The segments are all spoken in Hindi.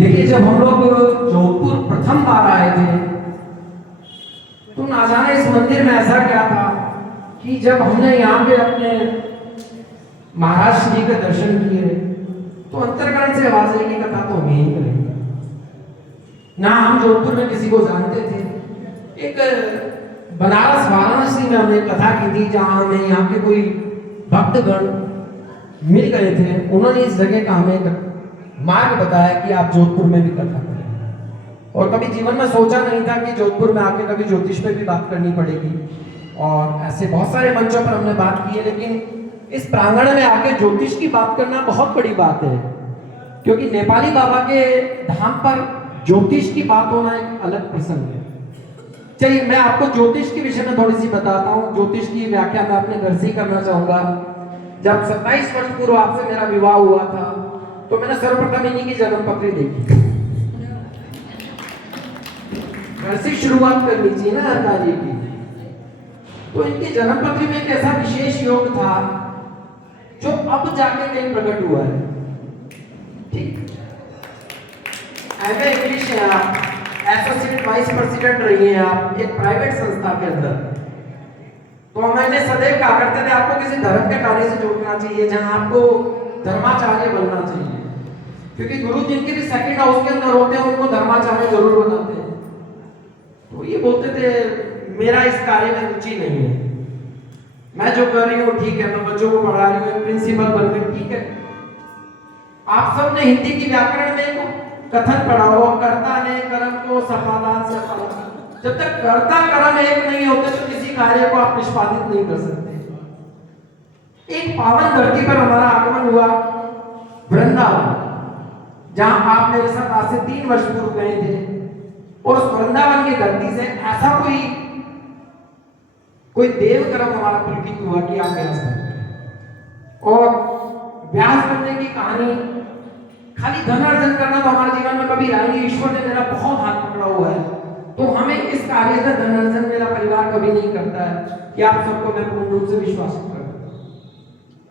देखिए, जब हम लोग जोधपुर प्रथम बार आए थे तो ना जाने इस मंदिर में ऐसा क्या था कि जब हमने यहाँ पे अपने महाराज श्री के दर्शन किए तो अंतर्करण से आवाज आई कि कथा तो हमें ही करेंगे। ना हम जोधपुर में किसी को जानते थे। एक बनारस वाराणसी में हमने कथा की थी जहाँ हमें यहाँ के कोई भक्तगण मिल गए थे। उन्होंने इस जगह का हमें मार्ग बताया कि आप जोधपुर में भी कथा करें। और कभी जीवन में सोचा नहीं था कि जोधपुर में आके कभी ज्योतिष पे भी बात करनी पड़ेगी। और ऐसे बहुत सारे मंचों पर हमने बात की है, लेकिन इस प्रांगण में आके ज्योतिष की बात करना बहुत बड़ी बात है, क्योंकि नेपाली बाबा के धाम पर ज्योतिष की बात होना एक अलग प्रसंग है। चलिए, मैं आपको ज्योतिष के विषय में थोड़ी सी बताता हूँ। ज्योतिष की व्याख्या मैं अपने घर से ही करना चाहूंगा। जब 27 वर्ष पूर्व आपसे मेरा विवाह हुआ था तो मैंने सर्वप्रथम इन्हीं की जन्म पत्री देखी। घर से शुरुआत करनी चाहिए ना हर कार्य की। तो इनकी जन्म पत्री में एक ऐसा विशेष योग था जो अब जाके कहीं प्रकट हुआ है। ठीक, एमए इंग्लिश है आप, एसोसिएट वाइस प्रेसिडेंट रही हैं आप एक प्राइवेट संस्था के अंदर। तो मैंने सदैव कहा करते थे आपको किसी धर्म के कार्य से जोड़ना चाहिए जहां आपको धर्माचार्य बनना चाहिए, क्योंकि गुरु जिनके भी सेकंड हाउस के अंदर होते हैं उनको धर्माचार्य जरूर बनाते हैं। तो ये बोलते थे मेरा इस कार्य में रुचि नहीं है, मैं जो कर रही हूँ ठीक है, मैं बच्चों को पढ़ा रही हूँ, प्रिंसिपल बन गई, ठीक है। आप सब ने हिंदी की व्याकरण में कथन पढ़ा हो, कर्ता ने कर्म को समाधान से फल। जब तक कर्ता कर्म एक नहीं होते तो किसी कार्य को आप निष्पादित नहीं कर सकते। एक पावन धरती पर हमारा आगमन हुआ, वृंदावन, जहां आप मेरे साथ आज से 3 वर्ष पूर्व गए थे। और उस वृंदावन की धरती से ऐसा कोई देव कर्म हमारा पुलकित हुआ कि आप व्यास बन। और व्यास बनने की कहानी खाली धन अर्जन करना तो हमारे जीवन में कभी रहा नहीं। ईश्वर ने मेरा बहुत हाथ पकड़ा हुआ है, तो हमें इस कार्य से धन अर्जन मेरा परिवार कभी नहीं करता है कि आप सबको मैं पूर्ण रूप से विश्वास करता।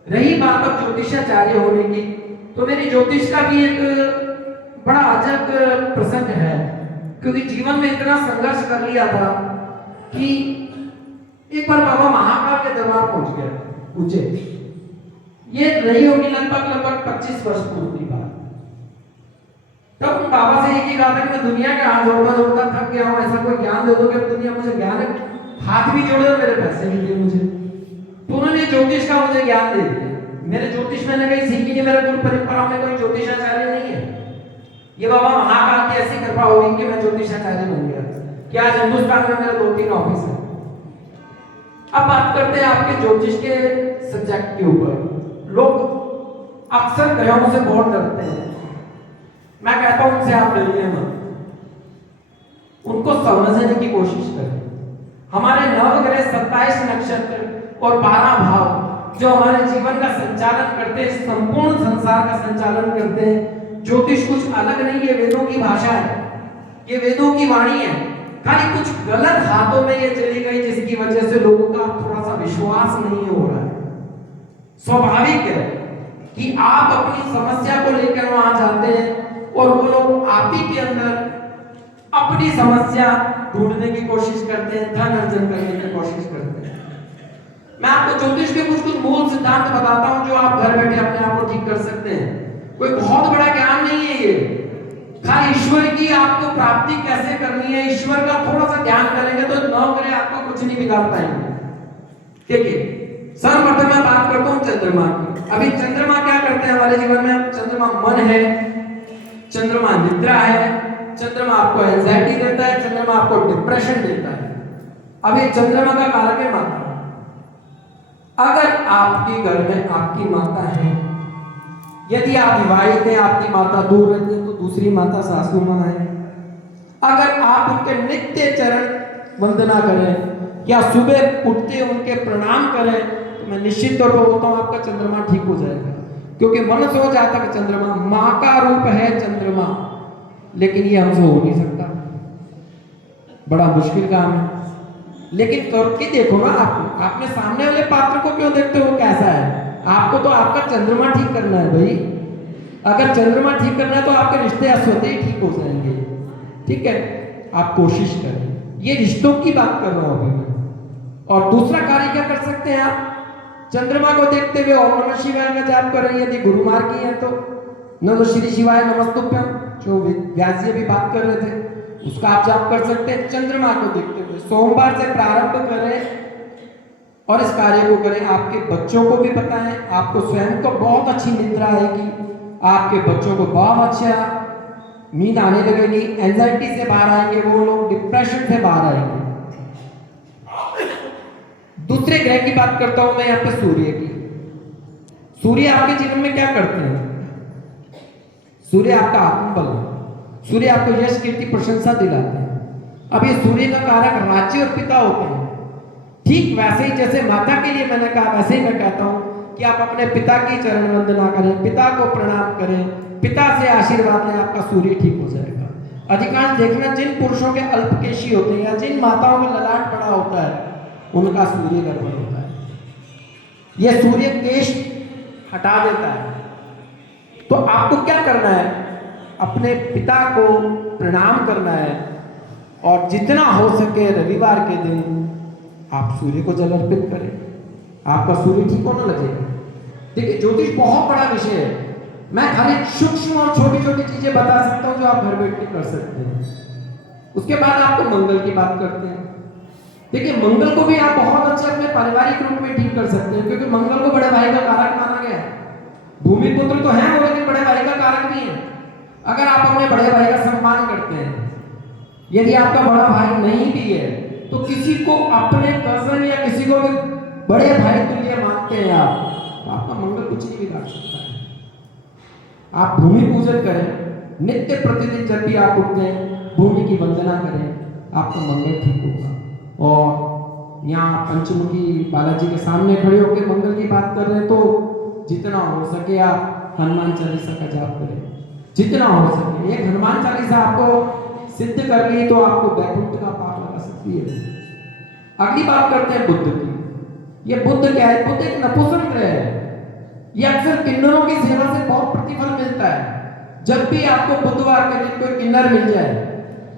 रही बात अब ज्योतिषाचार्य होने की, तो मेरी ज्योतिष का भी एक बड़ा अजब प्रसंग है, क्योंकि जीवन में इतना संघर्ष कर लिया था कि एक बार बाबा महाकाल के दरबार पहुंच गए उज्जैन। ये रही होगी लगभग 25 वर्ष पूर्व की बात। तब उन बाबा से एक ही कहा था कि मैं दुनिया के हाथ जोड़ता थक गया हूँ, ऐसा कोई ज्ञान दे दो कि दुनिया मुझे ज्ञान है, हाथ भी जोड़े और मेरे पैसे भी दिए मुझे। तो उन्होंने ज्योतिष का मुझे ज्ञान दे दिया। मेरे ज्योतिष मैंने कहीं सीखी नहीं, मेरे गुरु परंपरा में कोई ज्योतिषाचार्य नहीं है। ये बाबा महाकाल की ऐसी कृपा हुई कि मैं ज्योतिषाचार्य बन गया कि आज हिंदुस्तान में मेरे 2-3 ऑफिस है। अब बात करते हैं आपके ज्योतिष के सब्जेक्ट के ऊपर। लोग अक्सर ग्रहों से बहुत डरते हैं। मैं कहता हूं उनसे आप डरिए मत, उनको समझने की कोशिश करें। हमारे नवग्रह 27 नक्षत्र और 12 भाव जो हमारे जीवन का संचालन करते हैं, संपूर्ण संसार का संचालन करते हैं। ज्योतिष कुछ अलग नहीं है, वेदों की भाषा है, ये वेदों की वाणी है। खाली कुछ गलत हाथों में ये चली गई जिसकी वजह से लोगों का थोड़ा सा विश्वास नहीं हो रहा है। स्वाभाविक है कि आप अपनी समस्या को लेकर वहां जाते हैं और वो लोग आप ही के अंदर अपनी समस्या ढूंढने की कोशिश करते हैं, धन अर्जन करने की कोशिश करते हैं। मैं आपको ज्योतिष के कुछ मूल सिद्धांत बताता हूं जो आप घर बैठे अपने आप को ठीक कर सकते हैं। कोई बहुत बड़ा ज्ञान नहीं है ये, खाली ईश्वर की आपको प्राप्ति कैसे करनी है, ईश्वर का थोड़ा सा ध्यान करेंगे तो नवग्रह आपको कुछ नहीं बिगाड़ पाएंगे। देखिए, सर्वप्रथम मैं बात करता हूं चंद्रमा की। अभी चंद्रमा क्या करते हैं हमारे जीवन में? चंद्रमा मन है, चंद्रमा निद्रा है, चंद्रमा आपको एंजाइटी देता है, चंद्रमा आपको डिप्रेशन देता है। अब ये चंद्रमा का कारक है माता। अगर आपके घर में आपकी माता है, यदि आप विवाहित हैं, आपकी माता दूर रहती है तो दूसरी माता सासू मां है। अगर आप उनके नित्य चरण वंदना करें या सुबह उठते उनके प्रणाम करें, तो मैं निश्चित तौर पर बोलता हूं आपका चंद्रमा ठीक हो जाएगा। क्योंकि मन सोच आता है चंद्रमा मां का रूप है चंद्रमा, लेकिन ये हमसे हो नहीं सकता, बड़ा मुश्किल काम है। लेकिन करके देखो ना, आप अपने सामने वाले पात्र को क्यों देखते हो कैसा है? आपको तो आपका चंद्रमा ठीक करना है भाई। अगर चंद्रमा ठीक करना है तो आपके रिश्ते स्वतः स्वतः ही ठीक हो जाएंगे। ठीक है, आप कोशिश करें। ये रिश्तों की बात कर रहा हूं अभी मैं। और दूसरा कार्य क्या कर सकते हैं आप? चंद्रमा को देखते हुए ओम नमः शिवाय का जाप करें, यदि गुरु मार्ग की है तो। नमो श्री शिवाय नमस्तुभ्यम, जो व्यास जी अभी बात कर रहे थे, उसका आप जाप कर सकते हैं चंद्रमा को देखते हुए। सोमवार से प्रारंभ करें और इस कार्य को करें। आपके बच्चों को भी बताएं, आपको स्वयं को बहुत अच्छी निद्रा आएगी, आपके बच्चों को बहुत अच्छा नींद आने लगेगी, एंजाइटी से बाहर आएंगे वो लोग, डिप्रेशन से बाहर आएंगे। दूसरे ग्रह की बात करता हूं मैं यहाँ पे, सूर्य की। सूर्य आपके जीवन में क्या करते हैं? सूर्य आपका आत्मबल है, सूर्य आपको यश कीर्ति प्रशंसा दिलाते हैं। अब ये सूर्य का कारक राज्य और पिता होते हैं। ठीक वैसे ही जैसे माता के लिए मैंने कहा, वैसे ही मैं कहता हूं कि आप अपने पिता की चरण वंदना करें, पिता को प्रणाम करें, पिता से आशीर्वाद लें, आपका सूर्य ठीक हो जाएगा। अधिकांश देखना, जिन पुरुषों के अल्पकेशी होते हैं या जिन माताओं में ललाट बड़ा होता है, उनका सूर्य गड़बड़ होता है। यह सूर्य केश हटा देता है। तो आपको क्या करना है? अपने पिता को प्रणाम करना है और जितना हो सके रविवार के दिन आप सूर्य को जल अर्पित करें, आपका सूर्य ठीक होने लगेगा। देखिए, ज्योतिष बहुत बड़ा विषय है। मैं खाली सूक्ष्म और छोटी छोटी चीजें बता सकता हूं जो आप घर बैठ के कर सकते हैं। उसके बाद आपको मंगल की बात करते हैं। देखिए, मंगल को भी आप बहुत अच्छे अपने पारिवारिक रूप में ठीक कर सकते हैं, क्योंकि मंगल को बड़े भाई का कारक माना गया है। भूमि पुत्र तो है वो, लेकिन बड़े भाई का कारक भी है। अगर आप अपने बड़े भाई का सम्मान करते हैं, यदि आपका बड़ा भाई नहीं भी है, तो किसी को अपने कजन या किसी को भी बड़े भाई तुल्य मानते हैं आप, तो आपका मंगल कुछ नहीं बिगाड़ सकता है। आप भूमि पूजन करें, नित्य प्रतिदिन जब भी आप उठते हैं भूमि की वंदना करें, आपका मंगल ठीक होगा। और यहाँ पंचमुखी बालाजी के सामने खड़े होकर मंगल की बात कर रहे हैं, तो जितना हो सके आप हनुमान चालीसा का जाप करें, जितना हो सके। एक हनुमान चालीसा आपको सिद्ध कर ली तो आपको वैकुंठ का पार लगा सकती है। अगली बात करते हैं बुद्ध की। ये बुद्ध क्या है? बुद्ध एक नपुंसक ग्रह है। ये अक्सर किन्नरों की सेवा से बहुत प्रतिफल मिलता है। जब भी आपको बुधवार के दिन कोई किन्नर मिल जाए,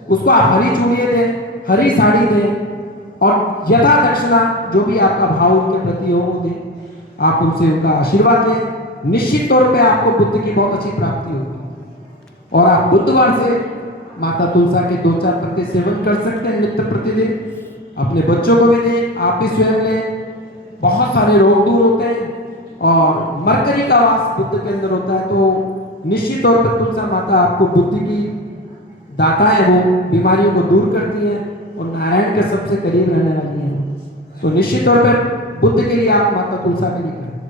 उसको आप हरी चूड़ियां दें, हरी साड़ी दें और यथा दक्षिणा जो भी आपका भाव उनके प्रति हो वो दें। आप उनसे उनका आशीर्वाद लें, निश्चित तौर पे आपको बुद्ध की बहुत अच्छी प्राप्ति होगी। और आप बुधवार से माता तुलसा के 2-4 पत्ते सेवन कर सकते हैं नित्य प्रतिदिन। अपने बच्चों को भी दें, आप भी स्वयं लें। बहुत सारे रोग दूर होते हैं और मरकरी का वास बुद्ध के अंदर होता है, तो निश्चित तौर पर तुलसा माता आपको बुद्धि की दाता है, वो बीमारियों को दूर करती है और नारायण के सबसे करीब रहने वाली है। तो निश्चित तौर पर बुद्ध के लिए आप माता तुलसा के लिए करें।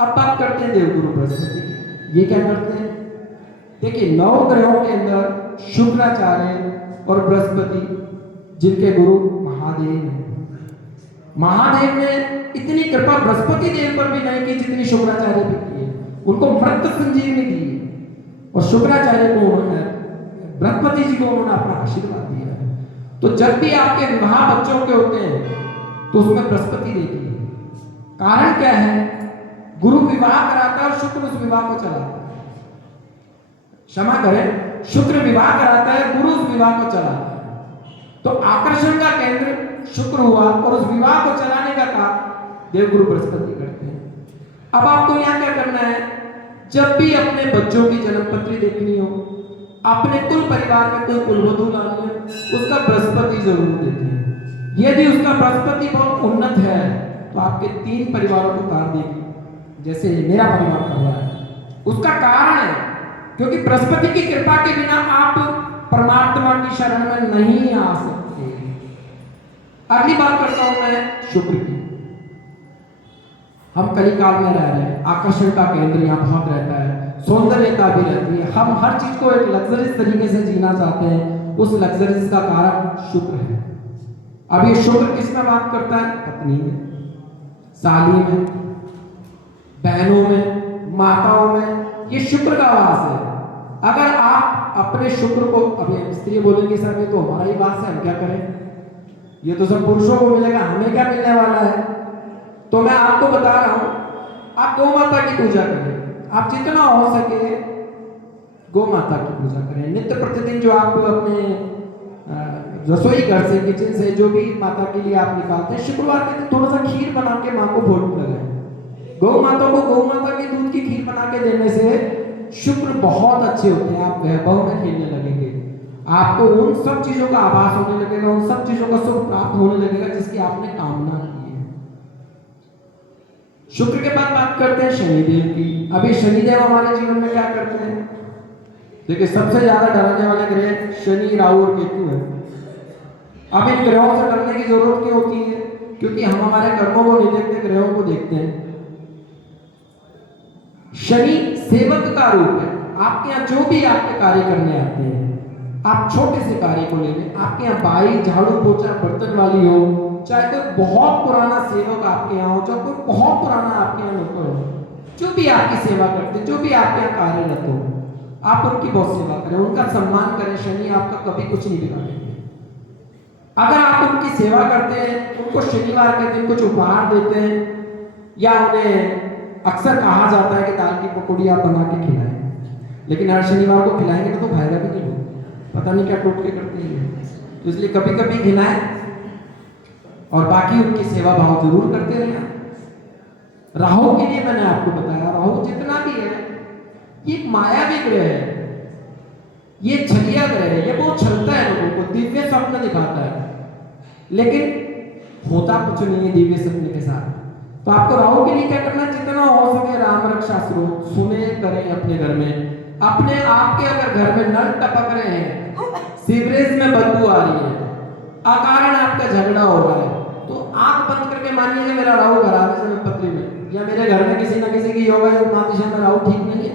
अब बात करते हैं देवगुरु बृहस्पति की। ये क्या करते हैं? देखिए, 9 ग्रहों के अंदर शुक्राचार्य और बृहस्पति, जिनके गुरु महादेव हैं। महादेव ने इतनी कृपा बृहस्पति देव पर भी नहीं की जितनी शुक्राचार्य पर की है। उनको मृत संजीवनी दी है और शुक्राचार्य को उन्होंने, बृहस्पति जी को उन्होंने अपना आशीर्वाद दिया है। तो जब भी आपके विवाह बच्चों के होते हैं तो उसमें बृहस्पति देती है। कारण क्या है? गुरु विवाह कराता है और शुक्र उस विवाह को चलाता है। क्षमा करें, शुक्र विवाह कराता है, गुरु उस विवाह को चलाता है। तो आकर्षण का केंद्र शुक्र हुआ और उस विवाह को चलाने का काम देवगुरु बृहस्पति करते हैं। अब आपको यहाँ क्या करना है? जब भी अपने बच्चों की जन्मपत्री देखनी हो, अपने कुल परिवार में कोई कुलवधू लानी है, उसका बृहस्पति जरूर देते हैं। यदि उसका बृहस्पति बहुत उन्नत है तो आपके 3 परिवारों को तार देगी, जैसे मेरा परिवार कर रहा है। उसका कारण है क्योंकि बृहस्पति की कृपा के बिना आप परमात्मा की शरण में नहीं आ सकते। अगली बात करता हूं मैं शुक्र की। हम कलिकाल में रह रहे हैं, आकर्षण का केंद्र यहाँ बहुत रहता है, सौंदर्यता भी रहती है। हम हर चीज को एक लग्जरियस तरीके से जीना चाहते हैं, उस लग्जरियस का कारक शुक्र है। अब ये शुक्र किसमें बात करता है? पत्नी में, साली में, बहनों में, माताओं में, ये शुक्र का वास है। अगर आप अपने शुक्र को, अभी स्त्री बोलेंगे सर ये तो हमारी बात है, हम क्या करें, ये तो सब पुरुषों को मिलेगा, हमें क्या मिलने वाला है? तो मैं आपको बता रहा हूं, आप गौ माता की पूजा करें। आप जितना हो सके गौ माता की पूजा करें। नित्य प्रतिदिन जो आप अपने रसोई घर से, किचन से जो भी माता के लिए आप निकालते हैं, शुक्रवार के दिन थोड़ा सा खीर बना के माँ को भोग लगाएं। गौ माता को गौ माता के दूध की खीर बना के देने से शुक्र बहुत अच्छे होते हैं। आप वैभव में खेलने लगेंगे, आपको उन सब चीजों का आभास होने लगेगा, उन सब चीजों का सुख प्राप्त होने लगेगा जिसकी आपने कामना की है। शुक्र के बाद बात करते हैं शनिदेव की। अभी शनिदेव हमारे जीवन में क्या करते हैं? देखिए, सबसे ज्यादा डराने वाले ग्रह शनि, राहु और केतु है। अब इन ग्रहों से डरने की जरूरत क्यों होती है? क्योंकि हम हमारे कर्मों को नहीं देखते, ग्रहों को देखते हैं। शनि सेवक का रूप है। आपके यहाँ जो भी आपके कार्य करने आते हैं, आप छोटे से कार्य को ले लें, आपके यहाँ बाई, झाड़ू, पोछा, बर्तन वाली हो, चाहे कोई बहुत पुराना सेवक आपके यहाँ हो, चाहे कोई बहुत पुराना आपके यहाँ नौकर हो, जो भी आपकी सेवा करते हैं, जो भी आपके यहाँ कार्यरत हो, आप उनकी बहुत सेवा करें, उनका सम्मान करें। शनि आपका कभी कुछ नहीं बिगाड़ेंगे। अगर आप उनकी सेवा करते हैं, उनको शनिवार के दिन कुछ उपहार देते हैं, या उन्हें अक्सर कहा जाता है कि दाल की पकौड़ी आप बना के खिलाएं, लेकिन हर शनिवार को खिलाएंगे तो खाएगा भी नहीं, पता नहीं क्या टोटके करते हैं। तो इसलिए कभी कभी खिलाएं और बाकी उनकी सेवा भाव जरूर करते रहें। राहु के लिए मैंने आपको बताया, राहु जितना भी है ये मायावी ग्रह है, ये छलिया ग्रह है, ये बहुत छलता है, लोगों को दिव्य स्वप्न दिखाता है, लेकिन होता कुछ नहीं है दिव्य स्वप्न के साथ। तो आपको राहु के लिए क्या करना है? जितना हो सके राम रक्षा स्रोत सुने करें अपने घर में। अपने आपके अगर घर में नल टपक रहे हैं, सीवरेज में बदबू आ रही है, अकारण आपका झगड़ा हो रहा है, तो आंख बंद करके मानिए मेरा राहु खराब है पत्री में, या मेरे घर में किसी ना किसी की योगा या दिशा में राहु ठीक नहीं है,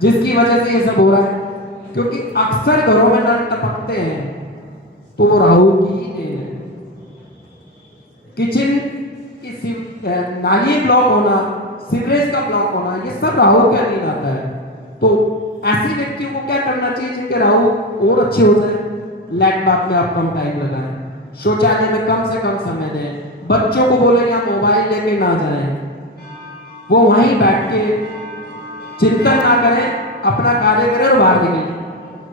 जिसकी वजह से ये सब हो रहा है। क्योंकि अक्सर घरों में नल टपकते हैं तो वो राहु की ही देन है। किचन की नाली ब्लॉक होना, सीवरेज का ब्लॉक होना, ये सब राहु के अधीन आता है। तो ऐसे व्यक्तियों को क्या करना चाहिए जिनके राहु और अच्छे हो जाए? लैट बात में आप कम टाइम लगाएं, शौचालय में कम से कम समय दें, बच्चों को बोले कि आप मोबाइल लेके ना जाएं, वो वहीं बैठ के चिंतन ना करें, अपना कार्य करें और बाहर निकलें,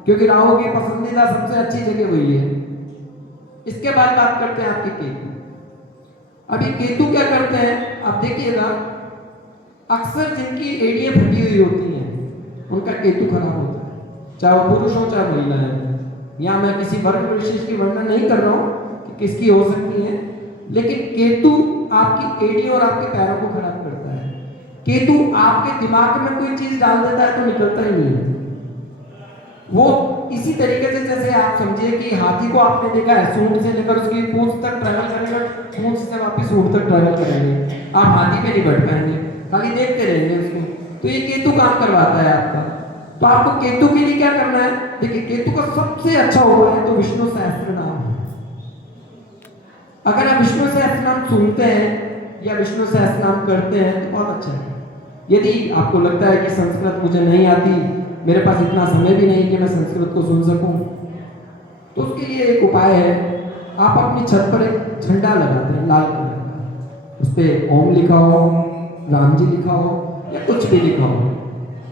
क्योंकि राहु की पसंदीदा सबसे अच्छी जगह वही है। इसके बाद बात करते हैं आपके केतु। अभी केतु क्या करते हैं आप देखिएगा, अक्सर जिनकी एड़ियां फटी हुई होती हैं उनका केतु खराब होता है, चाहे वो पुरुष हो चाहे महिला है। या मैं किसी वर्ग विशेष की वर्णन नहीं कर रहा हूँ कि किसकी हो सकती है, लेकिन केतु आपकी एड़ियों और आपके पैरों को खराब करता है। केतु आपके दिमाग में कोई चीज डाल देता है तो निकलता ही नहीं है। वो इसी तरीके से, जैसे आप समझिए कि हाथी को आपने देखा है, सूंड से लेकर उसकी पूंछ तक ट्रैवल करेगा, पूंछ से वापस सूंड तक ट्रैवल करेंगे, आप हाथी पे नहीं बैठ पाएंगे, खाली देखते रहेंगे उसको। तो ये केतु काम करवाता है आपका। तो आपको केतु के लिए क्या करना है? देखिए, केतु का सबसे अच्छा उपाय है तो विष्णु सहस्त्र नाम। अगर आप विष्णु सहस्त्र नाम सुनते हैं या विष्णु सहस्त्र नाम करते हैं तो बहुत अच्छा है। यदि आपको लगता है कि संस्कृत मुझे नहीं आती, मेरे पास इतना समय भी नहीं कि मैं संस्कृत को सुन सकूं, तो उसके लिए एक उपाय है, आप अपनी छत पर एक झंडा लगाते हैं लाल कलर का, उस पर ओम लिखा हो, राम जी लिखा हो या कुछ भी लिखा हो,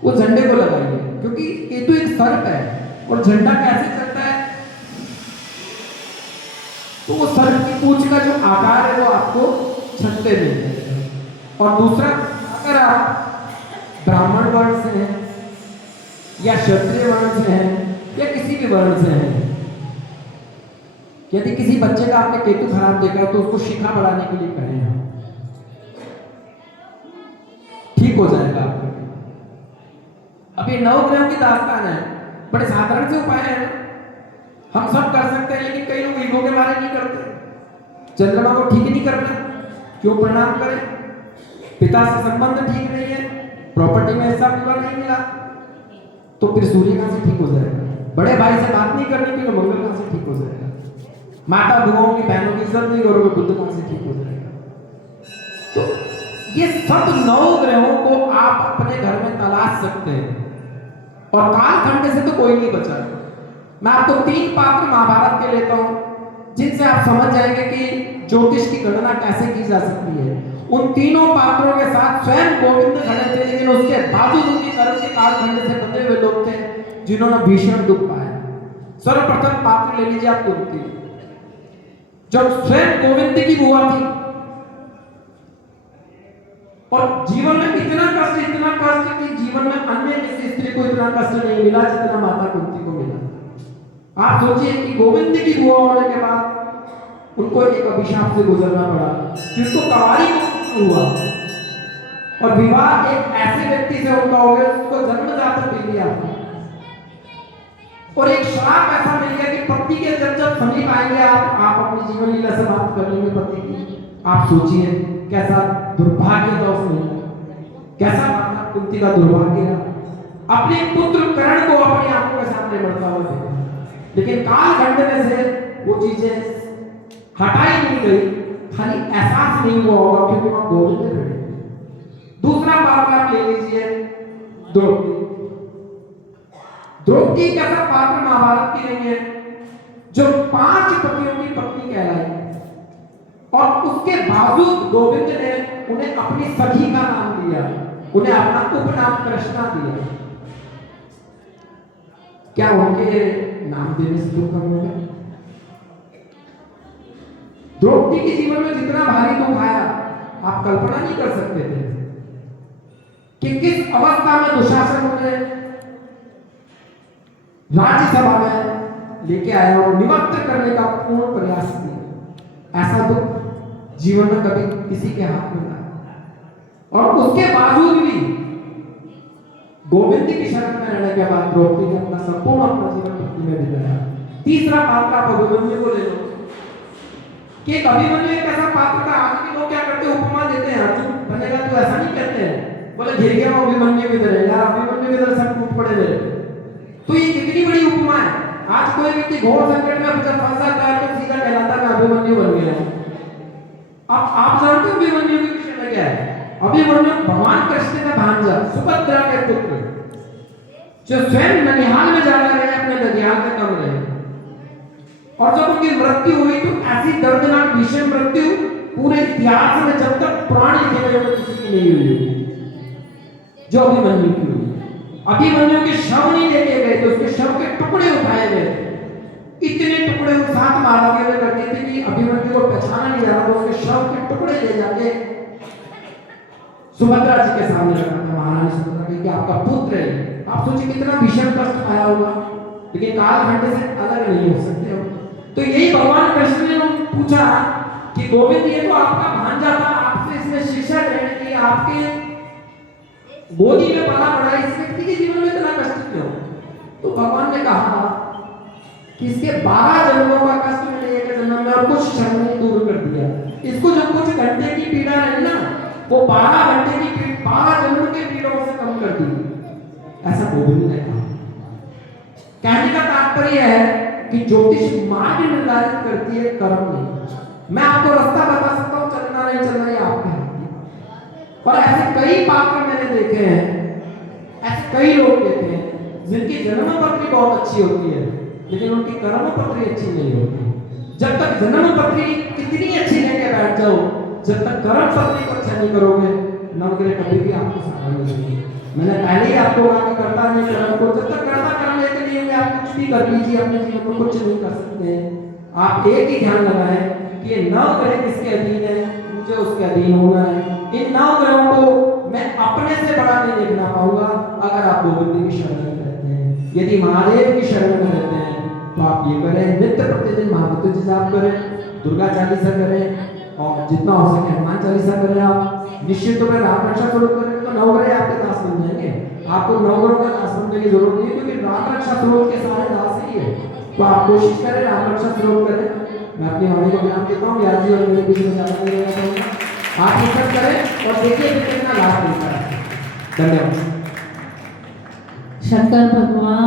वो झंडे को लगाइए। क्योंकि केतु एक सर्प है और झंडा कैसे चलता है, तो वो सर्प की पूंछ का जो आकार है वो आपको छत पे मिल जाएगा। और दूसरा, अगर आप ब्राह्मण वर्ण से हैं या क्षत्रिय वर्ण से हैं या किसी भी वर्ण से हैं, यदि किसी बच्चे का आपने केतु खराब देखा है तो उसको शिखा बढ़ाने के लिए कहें, ठीक हो जाएगा आपका। अभी नवग्रहों की दास्तान है, बड़े साधारण से उपाय है, हम सब कर सकते हैं, लेकिन कई लोग ईगो के बारे नहीं करते। चंद्रमा को ठीक नहीं करना, क्यों प्रणाम करें? पिता से संबंध ठीक नहीं है, प्रॉपर्टी में हिस्सा पूरा नहीं मिला, तो फिर सूर्य कहां से ठीक हो जाएगा? बड़े भाई से बात नहीं करनी थी तो मंगल कहां से ठीक हो जाएगा? माता बुआओं की बहनों की इज्जत नहीं करोगे, बुद्ध कहां से ठीक हो जाएगा? तो ये सब 9 ग्रहों को आप अपने घर में तलाश सकते हैं, और कालखंड से तो कोई नहीं बचा। मैं आपको 3 पात्र महाभारत के लेता हूं, जिनसे आप समझ जाएंगे कि ज्योतिष की गणना कैसे की जा सकती है। उन तीनों पात्रों के साथ स्वयं गोविंद खड़े थे, लेकिन उसके बावजूद उनकी तरफ के कालखंड से बंधे हुए लोग थे। जिन्होंने भीषण दुख पाया। सर्वप्रथम पात्र ले लीजिए आप कुंती, जब स्वयं गोविंद की बुआ थी और जीवन में इतना कष्ट कि जीवन में अन्य किसी स्त्री को इतना कष्ट नहीं मिला जितना माता कुंती को मिला। आप सोचिए कि गोविंद की बुआ होने के बाद उनको एक अभिशाप से गुजरना पड़ा कि उनको कवारी हुआ और विवाह एक ऐसे व्यक्ति से उनका हो गया जिसको जन्मजात मिल गया और एक श्राप ऐसा मिल गया कि पति के जब समीप आएंगे आप अपनी जीवन लीला से बात कर लेंगे पति की। आप सोचिए कैसा दुर्भाग्य था उसमें, कैसा माता कुंती का दुर्भाग्य था। अपने पुत्र कर्ण को अपनी आंखों के सामने मरता हुआ देखा, लेकिन कालखंड में से वो चीजें हटाई नहीं गई, खाली एहसास नहीं हुआ होगा क्योंकि वहां गोविंद खड़े। दूसरा पात्र आप ले लीजिए द्रौपदी। द्रौपदी कैसा पात्र महाभारत की नहीं है, जो 5 पतियों की पत्नी कहलाई और उसके बावजूद गोविंद ने उन्हें अपनी सखी का नाम दिया, उन्हें अपना उपनाम कृष्णा दिया। क्या उनके नाम देने से दुख कम होगा? द्रौपदी के जीवन में जितना भारी दुख आया आप कल्पना नहीं कर सकते थे कि किस अवस्था में दुशासन उन्हें राज्यसभा में लेके आया और निवृत्त करने का पूर्ण प्रयास किया। ऐसा दुख जीवन में कभी किसी के हाथ में ना, और उसके बावजूद भी गोविंद की शरण में रहने के बाद द्रौपदी ने अपना संपूर्ण अपना जीवन भक्ति में बिताया। तीसरा पात्र आप अभिमन्यु को ले लो कि अभिमन्यु एक ऐसा पात्र था, आज के लोग क्या करते हैं उपमा देते हैं, अर्जुन बनेगा तो ऐसा नहीं कहते हैं, बोले घिर गया अभिमन्यु की तरह, यार अभिमन्यु की तरह सब टूट पड़े मेरे। तो ये कितनी बड़ी उपमा है। आज कोई व्यक्ति घोर संकट में जब फंस जाता है तो सीधा कहलाता है मैं अभिमन्यु बन गया। अब आप जानते हो अभिमन्यु के विषय में क्या है? अभिमन्यु भगवान कृष्ण का भांजा, सुभद्रा के पुत्र, जो स्वयं ननिहाल में जाना रहे अपने ननिहाल में कम रहे, और जब उनकी मृत्यु हुई तो ऐसी दर्दनाक भीषण मृत्यु पूरे इतिहास में जब तक प्राण लिखे गए किसी की नहीं हुई जो अभिमन्यु की हुई। अभिमन्यु के शव नहीं लेके गए तो उसके शव के टुकड़े उठाए गए, इतने टुकड़े उस 7 महाराजे में कर दिए थे कि अभिमन्यु को पहचाना नहीं जा रहा, तो उसके शव के टुकड़े ले जाके सुभद्रा जी के सामने रखा था, महारानी सुभद्रा के आपका पुत्र है। आप सोचिए कितना भीषण कष्ट पाया होगा, लेकिन कालखंड से अलग नहीं हो सकते हो। तो यही भगवान कृष्ण ने पूछा कि गोविंद ये तो आपका भांजा था, आपसे इसने शिक्षा ग्रहण की, आपके गोदी में पला पड़ा, इस व्यक्ति के जीवन में इतना कष्ट क्यों? तो भगवान ने कहा कि इसके 12 जन्मों का कष्ट मैंने एक जन्म में और कुछ क्षण में दूर कर दिया। इसको जो कुछ घंटे की पीड़ा है ना, वो 12 घंटे की 12 जन्म के पीड़ाओं से कम कर दी। ऐसा गोविंद ने कहा। कहने का तात्पर्य है कि ज्योतिष मार्ग निर्धारित करती है, कर्म नहीं। मैं आपको रास्ता बता सकता हूँ, चलना नहीं चलना ये आपका है। और ऐसे कई पात्र मैंने देखे हैं, ऐसे कई लोग देखे हैं जिनकी जन्म पत्री बहुत अच्छी होती है लेकिन उनकी कर्म पत्री अच्छी नहीं होती। जब तक जन्म पत्री कितनी अच्छी लेके बैठ जाओ, जब तक कर्म पत्री को अच्छा नहीं करोगे, नवग्रह कभी भी आपको सहारा नहीं देंगे। मैंने पहले ही आपको कहा कि करता नहीं कर्म को, जब तक कर्ता कर्म लेके नहीं होंगे आप कुछ भी कर लीजिए, अपने जीवन में कुछ नहीं कर सकते हैं। आप एक ही ध्यान लगाएं कि ये नवग्रह किसके अधीन है, मुझे उसके अधीन होना है। इन 9 ग्रहों को मैं अपने से बड़ा नहीं देखना पाऊंगा अगर आप गोविंद की शरण में रहते हैं। यदि महादेव की शरण में रहते हैं तो आप ये करें, नित्य प्रतिदिन महामृत्युंजय जाप करें, दुर्गा चालीसा करें और जितना हो सके हनुमान चालीसा करें। आप निश्चित तौर पर राम रक्षा स्वरूप करें तो 9 ग्रह आपके दास बन जाएंगे। आपको 9 ग्रहों का दास बनने की जरूरत नहीं, क्योंकि राम रक्षा स्वरूप के सारे दास ही है। तो आप कोशिश करें राम रक्षा स्वरूप करें। मैं अपनी वाणी को ज्ञान देता हूँ, याद जी और मेरे बीच में ज्यादा नहीं रहना चाहूँगा। आप ये सब करें और देखिए कितना लाभ मिलता है। धन्यवाद। शंकर भगवान।